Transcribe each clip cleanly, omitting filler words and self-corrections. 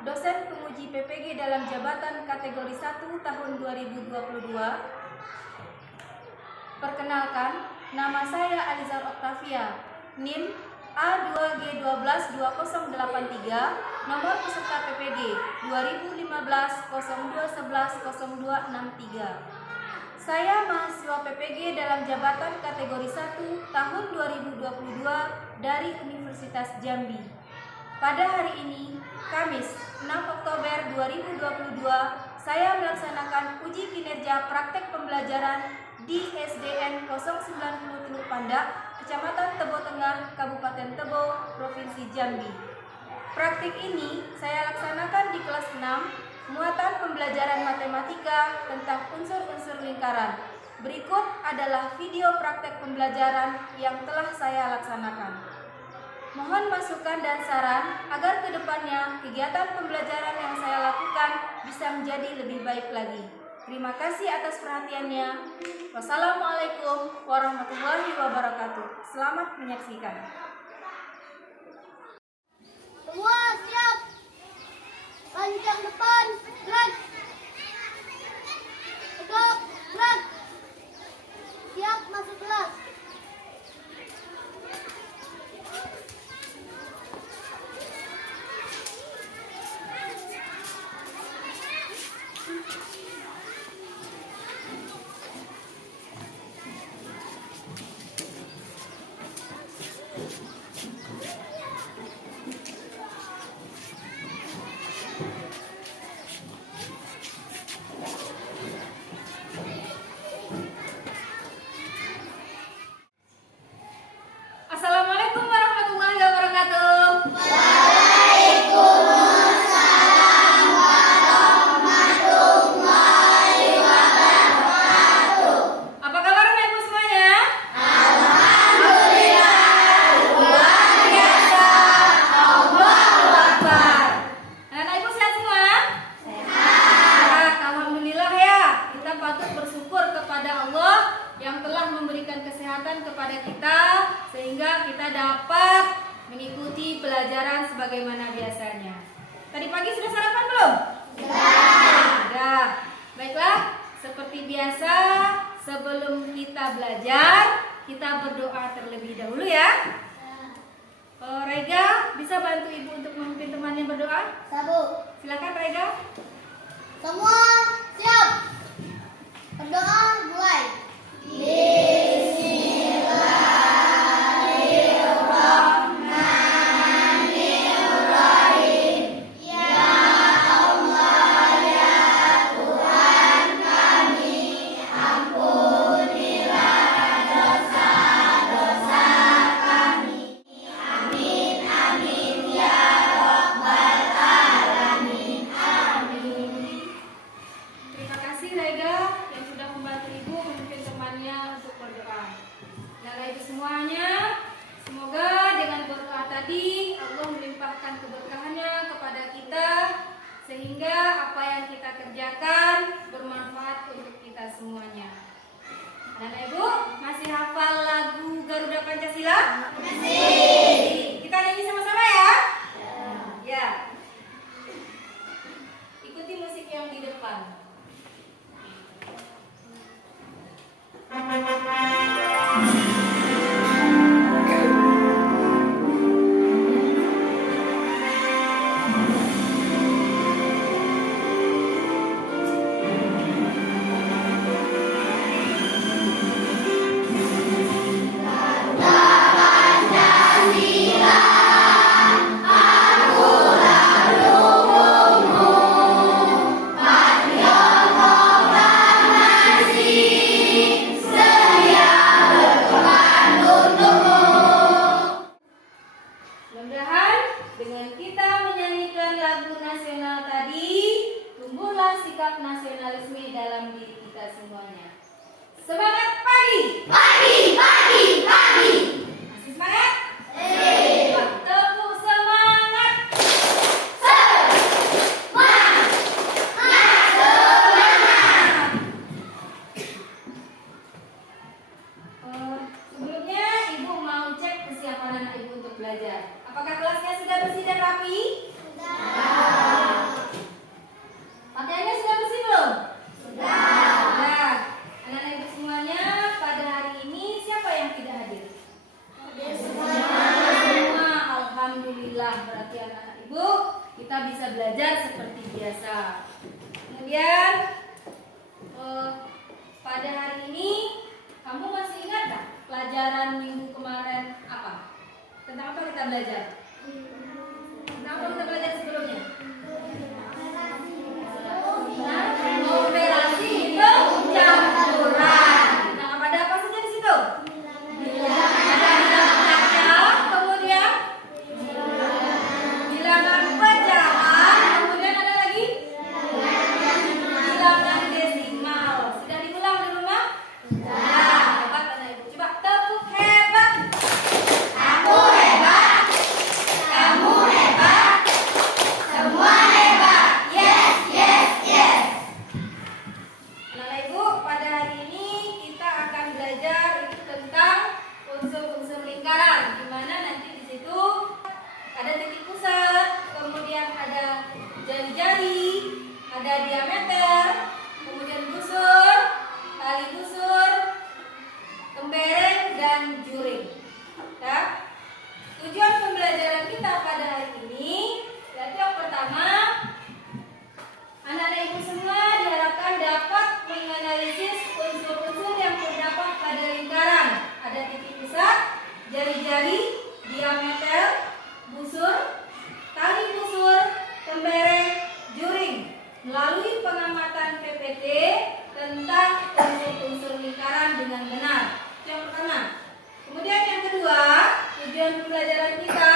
dosen penguji PPG dalam jabatan kategori 1 tahun 2022. Perkenalkan, nama saya Alizar Octavia, NIM A2G122083, nomor peserta PPG 2015-0211-0263. Saya mahasiswa PPG dalam jabatan kategori 1 tahun 2022 dari Universitas Jambi. Pada hari ini, Kamis 6 Oktober 2022, saya melaksanakan uji kinerja praktek pembelajaran di SDN 090 Teluk Pandak, Kecamatan Tebo Tengah, Kabupaten Tebo, Provinsi Jambi. Praktik ini saya laksanakan di kelas 6, muatan pembelajaran matematika tentang unsur-unsur lingkaran. Berikut adalah video praktek pembelajaran yang telah saya laksanakan. Mohon masukan dan saran agar kedepannya kegiatan pembelajaran yang saya lakukan bisa menjadi lebih baik lagi. Terima kasih atas perhatiannya. Wassalamualaikum warahmatullahi wabarakatuh. Selamat menyaksikan. Semua siap. Lancang depan, gerak. Tegak, gerak. Siap masuk kelas. Assalamualaikum warahmatullahi wabarakatuh. Waalaikumsalam warahmatullahi wabarakatuh. Apa kabar Bapak Ibu semuanya? Alhamdulillah, luar biasa. Allahu Akbar. Anak Ibu sehat semua? Sehat. Alhamdulillah ya. Kita patut bersyukur kepada Allah yang telah memberikan kesehatan kepada kita sehingga kita dapat mengikuti pelajaran sebagaimana biasanya. Tadi pagi sudah sarapan belum? Sudah. Baiklah, seperti biasa sebelum kita belajar, kita berdoa terlebih dahulu ya. Rega, bisa bantu Ibu untuk memimpin temannya berdoa? Sabu. Silakan Rega. Semua siap. Berdoa mulai. Bismillahirrahmanirrahim. Ya Allah ya Tuhan kami, ampunilah dosa-dosa kami. Amin amin ya rabbal alamin. Amin. Terima kasih Rega yang sudah membantu Ibu memimpin temannya untuk berdoa. Dan Ibu semuanya, semoga dengan berdoa tadi Allah melimpahkan keberkahannya kepada kita sehingga apa yang kita kerjakan bermanfaat untuk kita semuanya. Dan Ibu masih hafal lagu Garuda Pancasila? Masih. Kita nyanyi sama-sama ya? Ya. Ikuti musik yang di depan. Mudah-mudahan dengan kita menyanyikan lagu nasional tadi, tumbuhlah sikap nasionalisme dalam diri kita semuanya. Semangat pagi! Pagi, pagi, pagi. Masih semangat? Eh. Tepuk semangat! Semangat. Sebelumnya Ibu mau cek kesiapan anak Ibu untuk belajar. Apakah kelasnya sudah bersih dan rapi? Sudah. bisa belajar seperti biasa. Kemudian pada hari ini kamu masih ingat tak pelajaran minggu kemarin apa? Tentang apa kita belajar? Tentang apa kita belajar sebelumnya? Operasi hitung campuran. Nah, pada apa saja di situ? Ada bilangan kaca, kemudian bilangan pecahan, kemudian ada lagi bilangan desimal. Sudah diulang di rumah? Ya, hebat anak ibu. Coba tepuk hebat. Aku hebat. Kamu hebat. Semua hebat. Yes, yes, yes. Anak ibu, pada hari ini kita akan belajar itu tentang unsur-unsur lingkaran, di mana nanti di situ ada titik pusat, kemudian ada jari-jari, ada diameter, kemudian busur, tali busur, tembereng, dan juring. Ya. Tujuan pembelajaran kita pada hari ini yaitu yang pertama, anak-anak ibu semua diharapkan dapat menganalisis unsur-unsur yang terdapat pada lingkaran. Ada titik pusat, jari-jari, diameter, busur, tali busur, tembereng, juring. Melalui pengamatan PPT tentang unsur-unsur lingkaran dengan benar. Itu yang pertama. Kemudian yang kedua, tujuan pembelajaran kita,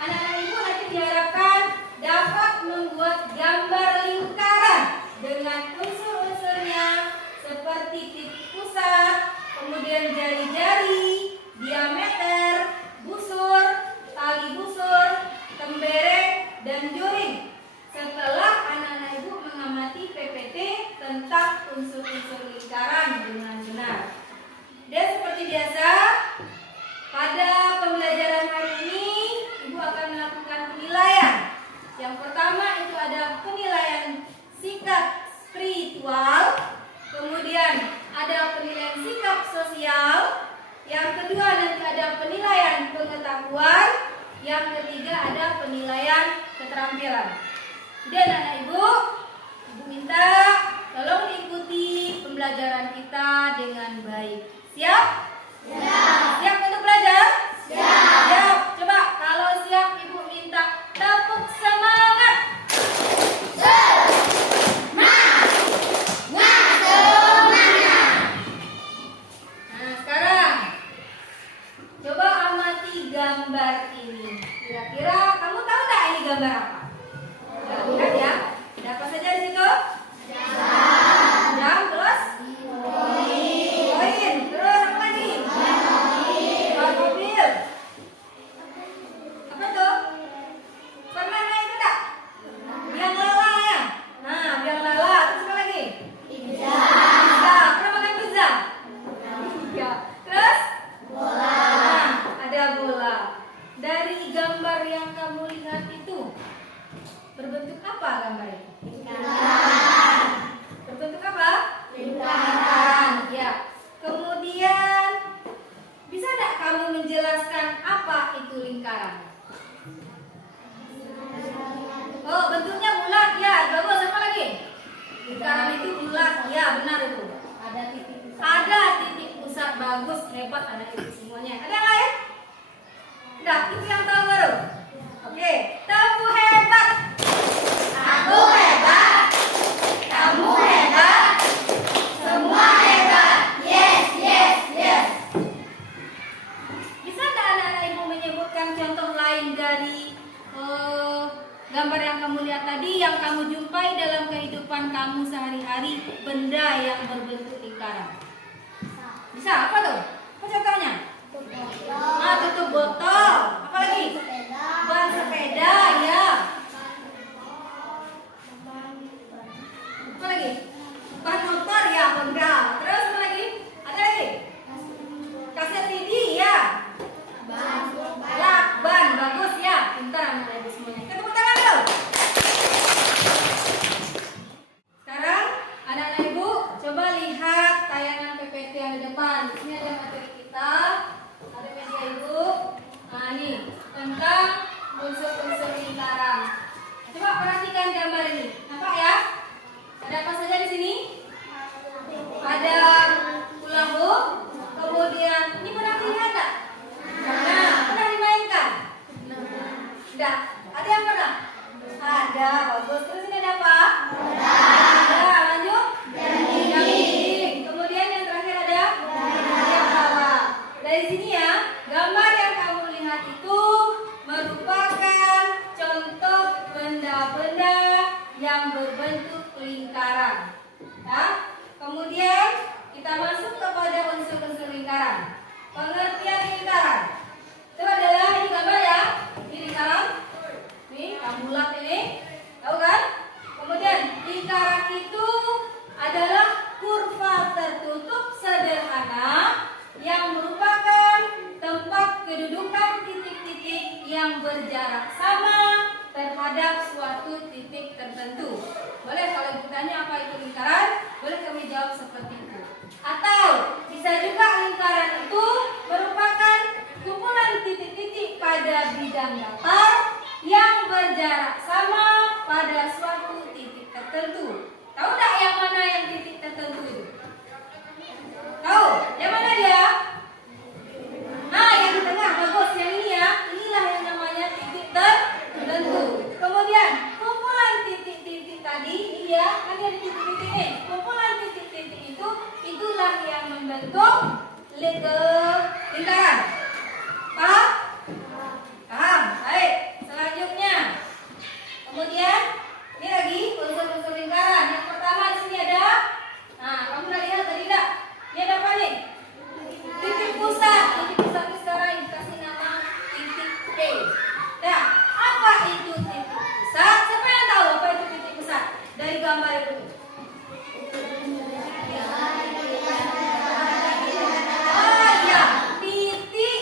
anak-anak ibu nanti diharapkan dapat membuat gambar lingkaran dengan unsur-unsurnya seperti titik pusat, kemudian jari-jari, diameter, busur, tali busur, tembereng, dan juring. Setelah anak-anak ibu mengamati PPT tentang unsur-unsur lingkaran dengan benar. Dan seperti biasa, pada pembelajaran hari ini ibu akan melakukan penilaian. Yang pertama itu ada penilaian sikap spiritual, kemudian ada penilaian sikap sosial, yang kedua nanti ada penilaian pengetahuan, yang ketiga ada penilaian keterampilan. Dan anak ibu minta tolong diikuti pembelajaran kita dengan baik. Siap? Siap. Siap untuk belajar? Siap. Siap. Coba kalau siap ibu minta tepuk semangat. Nah, sekarang coba amati gambar ini. Kira-kira kamu tahu tak ini gambar apa? Lihat ya. Ada apa saja di situ? Jam, terus? Koin, terus apa lagi? Ban mobil. Apa tuh? Pernah naik itu tak? Biang lala ya? Nah, biang lala. Terus apa lagi? Pizza. Pernah makan pizza? Ya. Terus? Bola. Nah, ada bola. Dari gambar yang kamu lihat itu berbentuk apa gambar itu? Berbentuk apa? Lingkaran. Ya. Kemudian bisa tidak kamu menjelaskan apa itu lingkaran? Oh, bentuknya bulat ya. Bagus. Apa lagi? Lingkaran itu bulat. Ya, benar itu. Ada titik pusat. Ada titik pusat. Bagus, hebat anak ibu semuanya. Ada yang lain? Nah, itu yang tahu baru. Oke, tepuk hebat. Aku hebat. Kamu hebat. Semua hebat. Yes, yes, yes. Bisa tidak anak-anak ibu menyebutkan contoh lain dari gambar yang kamu lihat tadi, yang kamu jumpai dalam kehidupan kamu sehari-hari, benda yang berbentuk lingkaran? Bisa, apa tuh? Apa contohnya? Nah, tutup botol. Apa lagi? Ban sepeda, ya. Apa lagi? Ban motor, ya, Honda. Terus apa lagi? Ada lagi? Kaset CD, ya. Lakban, bagus ya. Pintar anak ibu semuanya. Kita tepuk tangan dulu. Sekarang anak-anak ibu coba lihat tayangan PPT yang di depan. Di sini ada materi Pengertian lingkaran. Itu adalah ini gambar ya. Ini lingkaran. Nih, yang bulat ini. Tahu kan? Kemudian lingkaran itu adalah kurva tertutup sederhana yang merupakan tempat kedudukan titik-titik yang berjarak sama terhadap suatu titik tertentu. Boleh kalau ditanya apa itu lingkaran, boleh kami jawab seperti itu. Atau bisa juga lingkaran itu merupakan kumpulan titik-titik pada bidang datar yang berjarak sama pada suatu titik tertentu. Tahu tak yang mana yang titik tertentu itu? Tahu? Yang mana dia? Nah, yang di tengah bagus, yang ini ya. Inilah yang namanya titik tertentu. Kemudian kumpulan titik-titik tadi, ini ya, kan ada titik-titik ini. Kumpulan titik-titik itu, itulah yang membentuk lingkaran. Paham? Paham. Baik. Selanjutnya, kemudian ini lagi unsur-unsur lingkaran. Yang pertama di sini ada, nah kamu udah lihat tadi tidak? Ini ada apa nih? Titik pusat. Titik pusat itu sekarang dikasih nama titik P. Nah, apa itu titik pusat? Siapa yang tahu apa itu titik pusat? Dari gambar itu. Oh iya, titik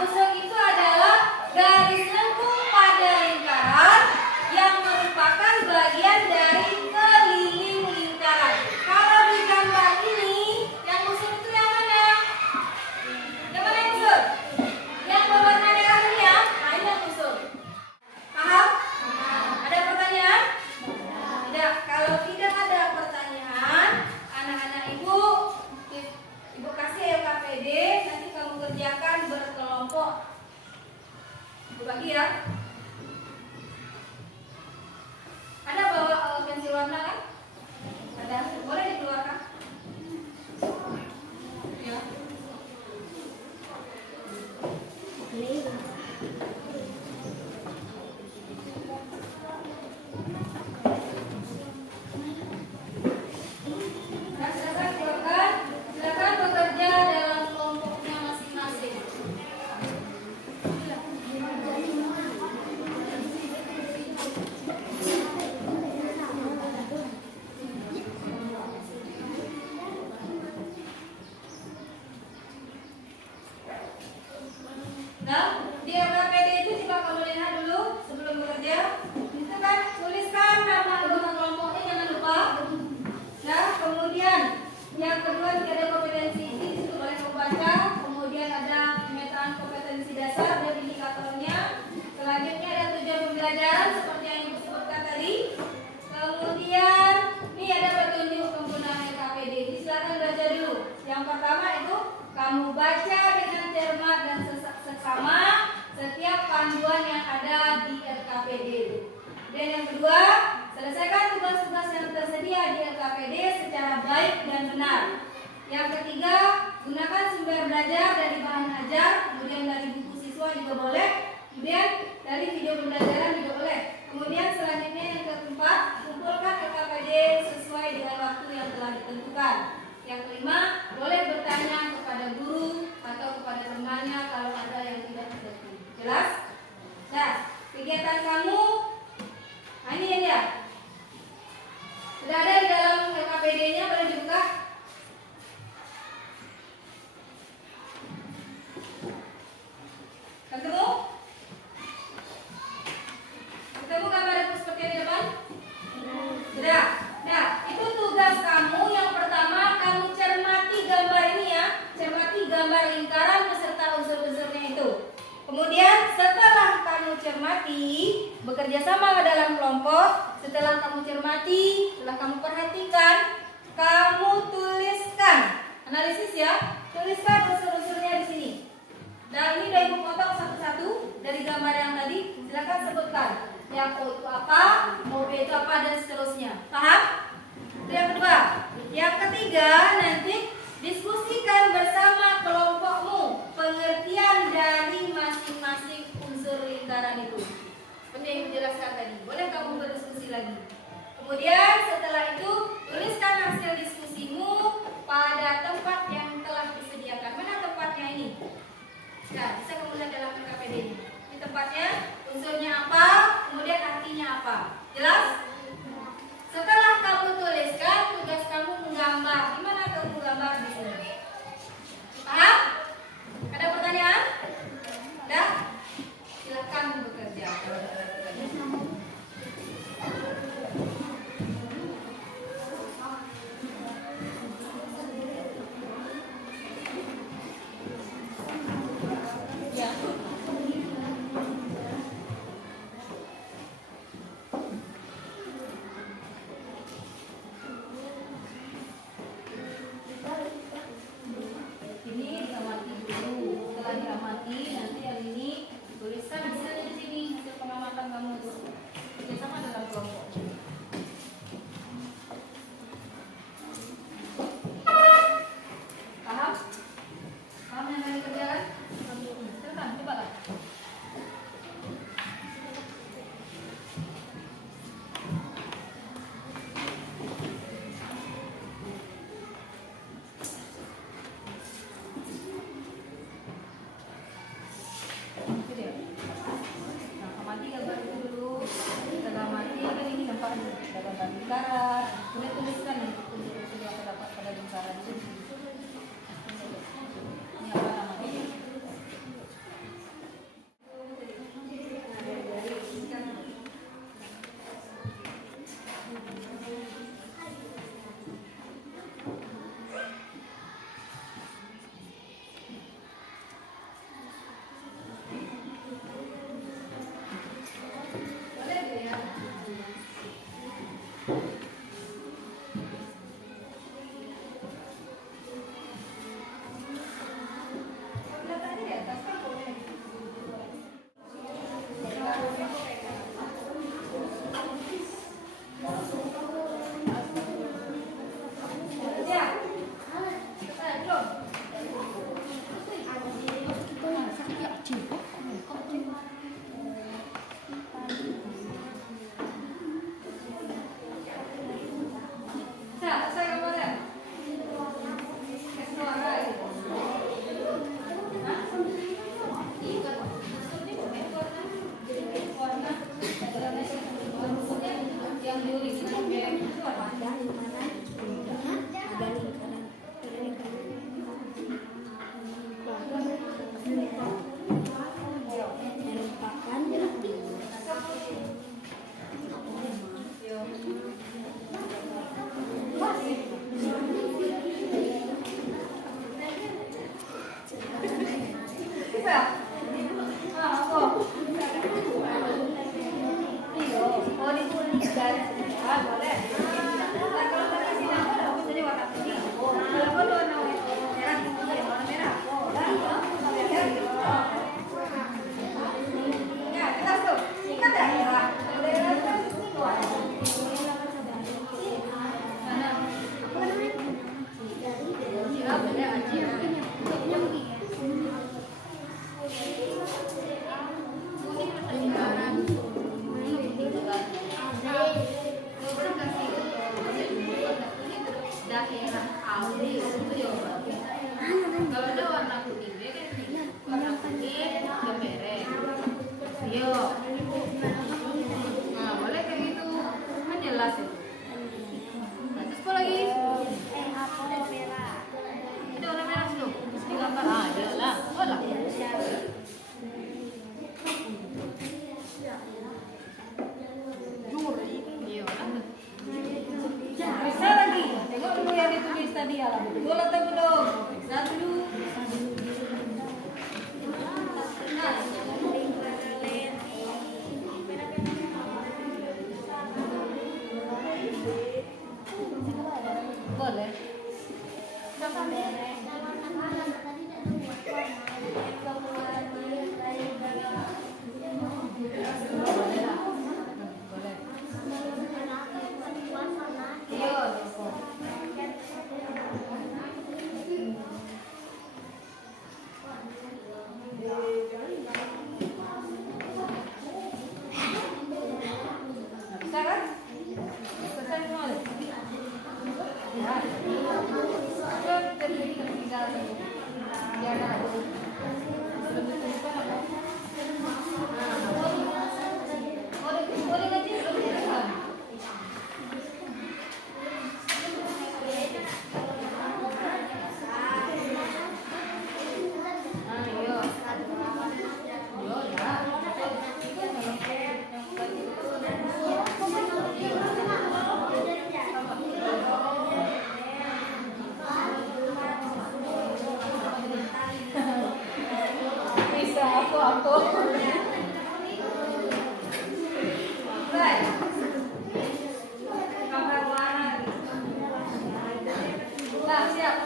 unsur itu adalah garis lengkung pada lingkaran yang merupakan bagian dari keliling lingkaran. Kalau di gambar ini, yang unsur itu yang mana? Yang mana yang unsur? Yang berwarna merah ini ya? Nah, ini yang unsur. Paham? Ada pertanyaan? Tidak. Kalau tidak ada pertanyaan, anak-anak ibu kasih LKPD, nanti kamu kerjakan berkelompok. Ibu bagi ya. Ada bawa pensil warna kan? Ada. Boleh dikeluarkan? Ya. Silakan bekerja dalam kelompoknya masing-masing. Nah, di LKPD itu coba kamu lihat dulu sebelum bekerja. Itu kan tuliskan nama anggota kelompoknya, jangan lupa. Nah, kemudian yang kedua ada kompetensi ini, di situ boleh membaca. Kemudian ada pemetaan kompetensi dasar dan indikatornya. Selanjutnya ada tujuan pembelajaran seperti yang ibu sebutkan tadi. Kemudian ini ada petunjuk penggunaan LKPD. Silakan baca dulu. Yang pertama itu kamu baca dengan cermat dan seksama setiap panduan yang ada di LKPD. Dan yang kedua, selesaikan tugas-tugas yang tersedia di LKPD secara baik dan benar. Yang ketiga, gunakan sumber belajar dari bahan ajar, kemudian dari buku siswa juga boleh, kemudian dari video pembelajaran juga boleh. Kemudian selanjutnya yang keempat, kumpulkan LKPD sesuai dengan waktu yang telah ditentukan. Yang kelima, boleh bertanya kepada guru atau kepada temannya kalau ada yang tidak mengerti. Jelas? Nah, kegiatan kamu, nah ini ya dia. Sudah ada di dalam LKPD-nya, boleh dibuka. Ketemu? Ketemu gambar itu seperti di depan? Sudah. Nah, itu tugas kamu. Yang pertama, kamu cermati gambar ini ya. Cermati gambar lingkaran beserta unsur-unsurnya itu. Kemudian setelah kamu cermati, bekerja sama dalam kelompok. Setelah kamu cermati, setelah kamu perhatikan, kamu tuliskan. Analisis ya. Tuliskan unsur-unsurnya di sini. Dan ini udah ibu potong satu-satu dari gambar yang tadi. Silakan sebutkan. Yang O itu apa, mau B itu apa, dan seterusnya. Paham? Itu yang kedua. Yang ketiga, nanti diskusikan bersama kelompokmu pengertian dari masing-masing unsur lingkaran itu. Seperti yang dijelaskan tadi. Boleh kamu berdiskusi lagi. Kemudian setelah itu, tuliskan hasil diskusimu pada tempat yang telah disediakan. Mana tempatnya ini? Nah, bisa kamu lihat dalam LKPD ini. Ini tempatnya, unsurnya apa, kemudian artinya apa. Jelas? Setelah kamu tuliskan, tugas kamu menggambar. Gimana kamu menggambar di sini? Paham? Ada pertanyaan? Udah? Silakan bekerja. Kalau ada warna kuningnya kan nih, warna kuning kemereng. Yo. Nah, boleh kayak gitu. Kan jelas itu. Nah, terus apa lagi? Itu warna merah tuh. Di gambar. Ah, jelas. Oh lah. Iya, bisa lagi. Tengok dulu yang ditulis tadi ya. Betul atau belum? Satu dulu. Boleh. Bisa kan? Selesai semua deh. Ya. Aku. Baik. Gambar warna. Nah, siap.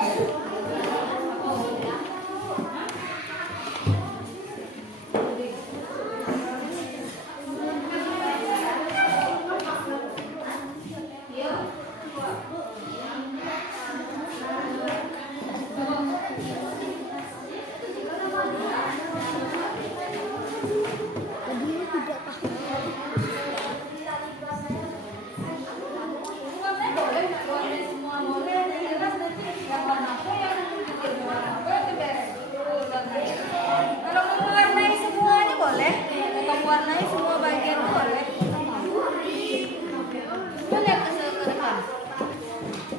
Warnai semua bagian boleh. Boleh ke depan.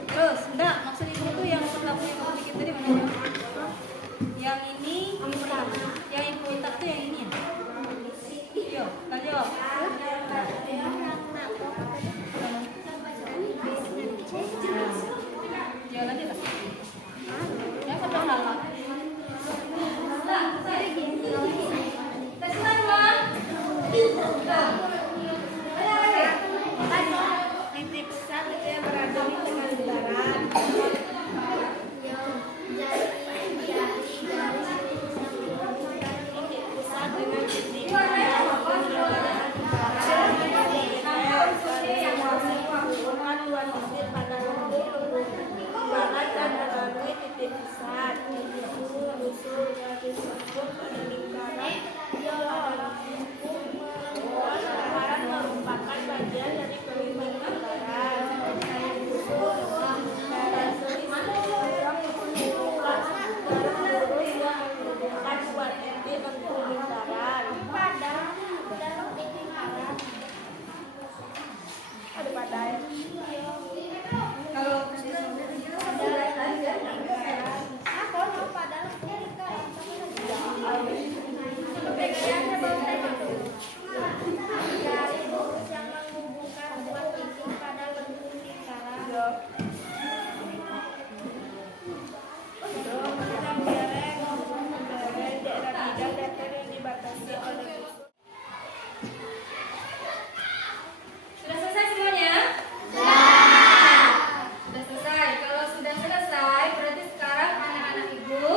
Terus, enggak, maksud ibu tuh yang kamu bikin tadi mana? Yang ini, yang ibu minta tuh yang ini. Yo, kan jawab. Jangan aja lah. Yang kedua salah. Nah, saya gini. Titik besar itu yang berada di tengah lebaran. Titik besar dengan titik titik besar merupakan bagian dari pemilihan lebaran. Buat RT pemilihan ada pada kalau bidang datar yang dibatasi oleh busur. Sudah selesai semuanya? Sudah selesai. Kalau sudah selesai, berarti sekarang anak-anak ibu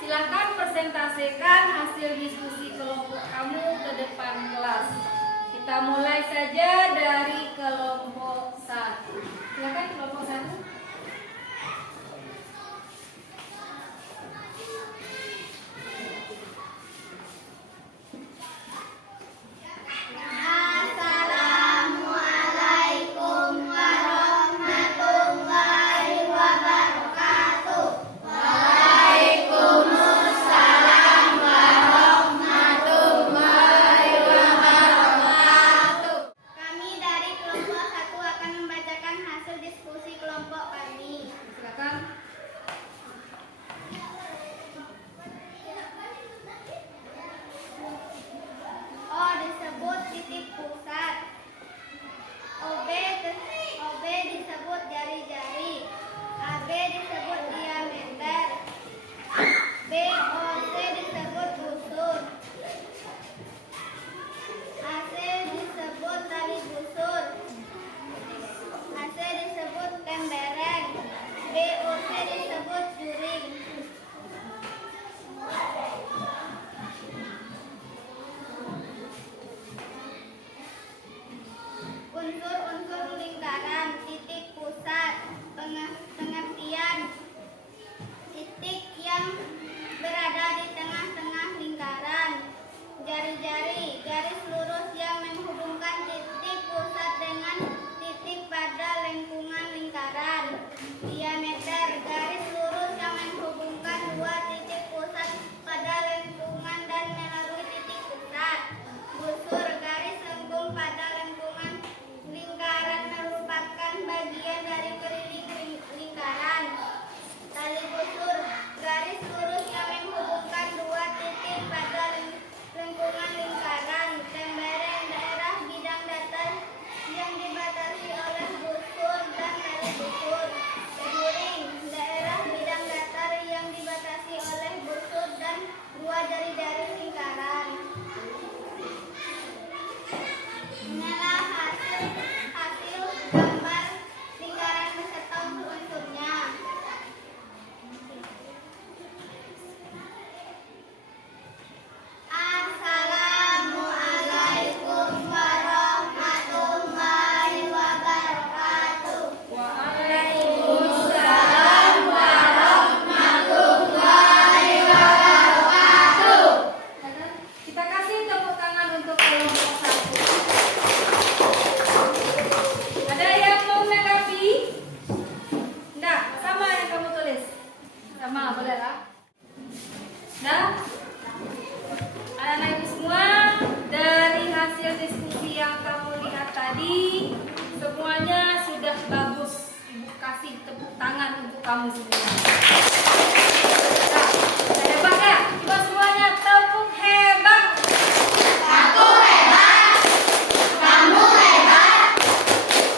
silakan presentasikan hasil diskusi kelompok kamu ke depan kelas. Kita mulai saja dari kelompok 1. Silakan kelompok 1. Assalamualaikum warahmatullahi wabarakatuh. Waalaikumsalam warahmatullahi wabarakatuh. Kami dari kelompok 1 akan membacakan hasil diskusi kelompok kami. Silakan. O disebut titik pusat. OB disebut jari-jari. AB disebut diameter. BOC disebut busur. AC disebut tali busur. AC disebut tembereng. BOC disebut juring. Unsur-unsur lingkaran, titik pusat, pengertian, titik yang berada di tengah-tengah lingkaran, jari-jari, garis lurus yang menghubungkan titik pusat dengan titik pada lengkungan lingkaran, diameter, garis lurus yang menghubungkan dua titik pusat pada lengkungan dan melalui titik pusat, busur, garis lengkung pada lengkungan lingkaran merupakan bagian dari keliling lingkaran. Tali busur, garis lurus yang menghubungkan dua titik pada lengkungan lingkaran. Tembereng, daerah bidang datar yang dibatasi oleh busur dan tali busur. Juring, daerah bidang datar yang dibatasi oleh busur dan dua jari-jari lingkaran. Inilah hasil gambar lingkaran beserta unsur-unsurnya. Assalamualaikum warahmatullahi wabarakatuh. Waalaikumsalam warahmatullahi wabarakatuh. Kita kasih tepuk tangan untuk kelompok 1. Ada yang mau menanggapi? Enggak, sama yang kamu tulis. Sama, boleh lah. Nah, anak-anak ibu semua, dari hasil diskusi yang kamu lihat tadi, semuanya sudah bagus. Ibu kasih tepuk tangan untuk kamu semua. Nah, hebat ya? Coba semuanya tepuk hebat. Aku hebat, kamu hebat,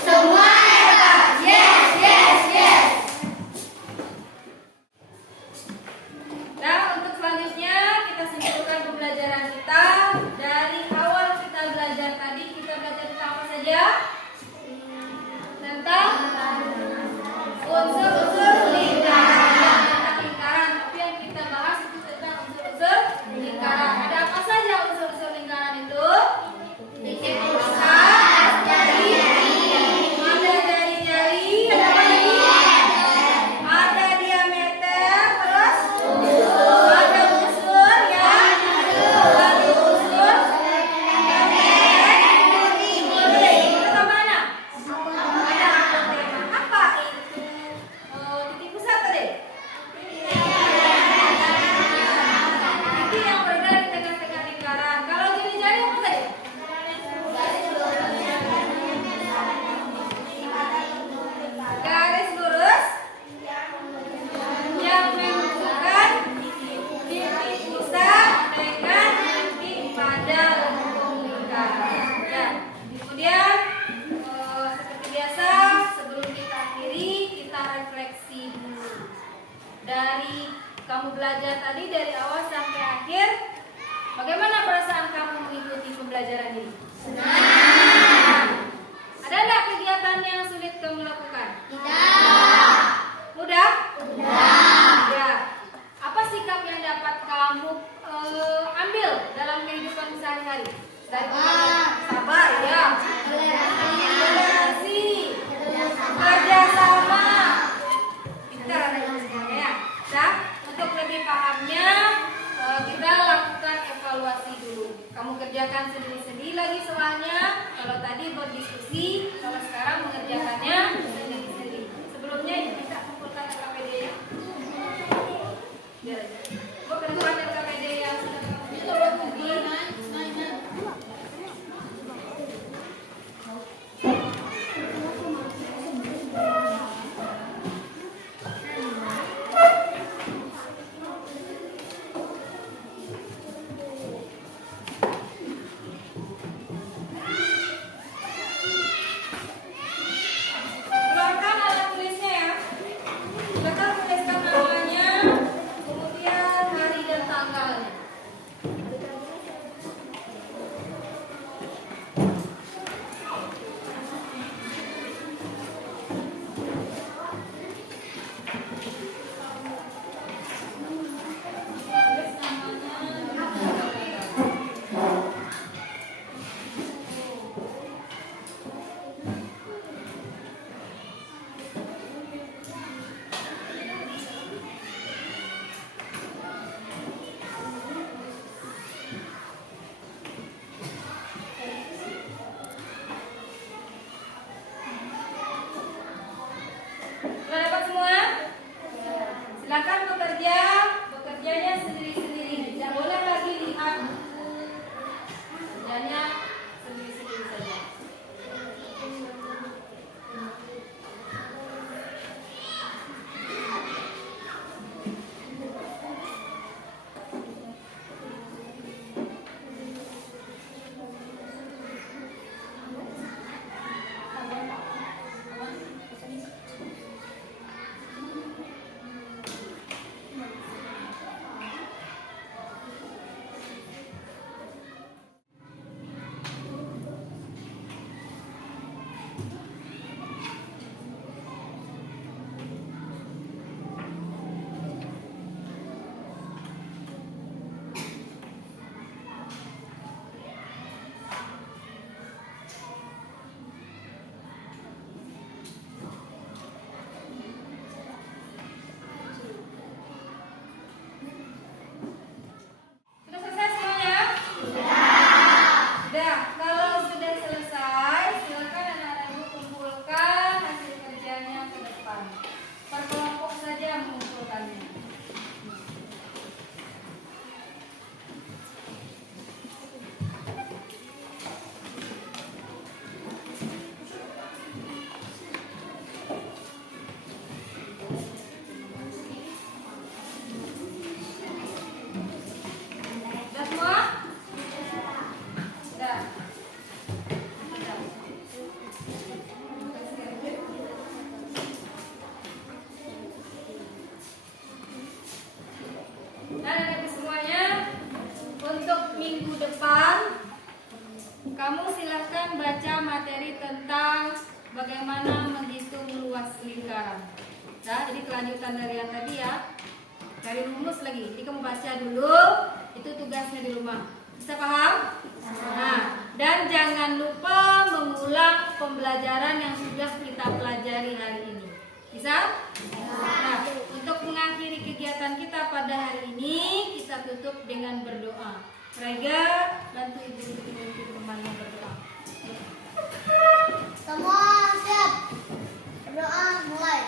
semua hebat. Yes, yes, yes. Nah, untuk selanjutnya kita simpulkan pembelajaran kita. Dari awal kita belajar tadi, kita belajar tentang apa saja? Tentang unsur-unsur lingkaran. mulai. Dari sabar ya. Toleransi. Kerjasama. Pintar anak-anak semuanya ya. Nah, untuk lebih pahamnya kita lakukan evaluasi dulu. Kamu kerjakan sendiri-sendiri lagi soalnya. Kalau tadi berdiskusi, kalau sekarang mengerjakannya sendiri-sendiri. Sebelumnya kita kumpulkan LKPD ya. Biar aja. Ketentuan LKPD yang sudah kamu tadi. Keluarkan alat tulisnya ya. Silakan tuliskan namanya, kemudian hari dan tanggalnya. Tulis namanya. Sudah dapat semua? Silakan bekerja, bekerjanya sendiri-sendiri. Tidak boleh lagi lihat buku. Kerjanya sendiri-sendiri saja. Sudah selesai semuanya? Sudah. Kalau sudah selesai, silakan anak-anak ibu kumpulkan hasil kerjanya ke depan. Per kelompok saja mengumpulkannya. Sudah semua? Sudah. Nah, anak-anak semuanya, untuk minggu depan kamu silahkan baca materi tentang bagaimana menghitung luas lingkaran. Nah, jadi kelanjutan dari yang tadi ya. Cari rumus lagi. Jadi kamu baca dulu, itu tugasnya di rumah. Bisa paham? Nah, dan jangan lupa mengulang pembelajaran yang sudah kita pelajari hari ini. Bisa? Nah, untuk mengakhiri kegiatan kita pada hari ini, kita tutup dengan berdoa. Rega, bantu ibu teman-teman berdoa. Semua siap. Berdoa mulai.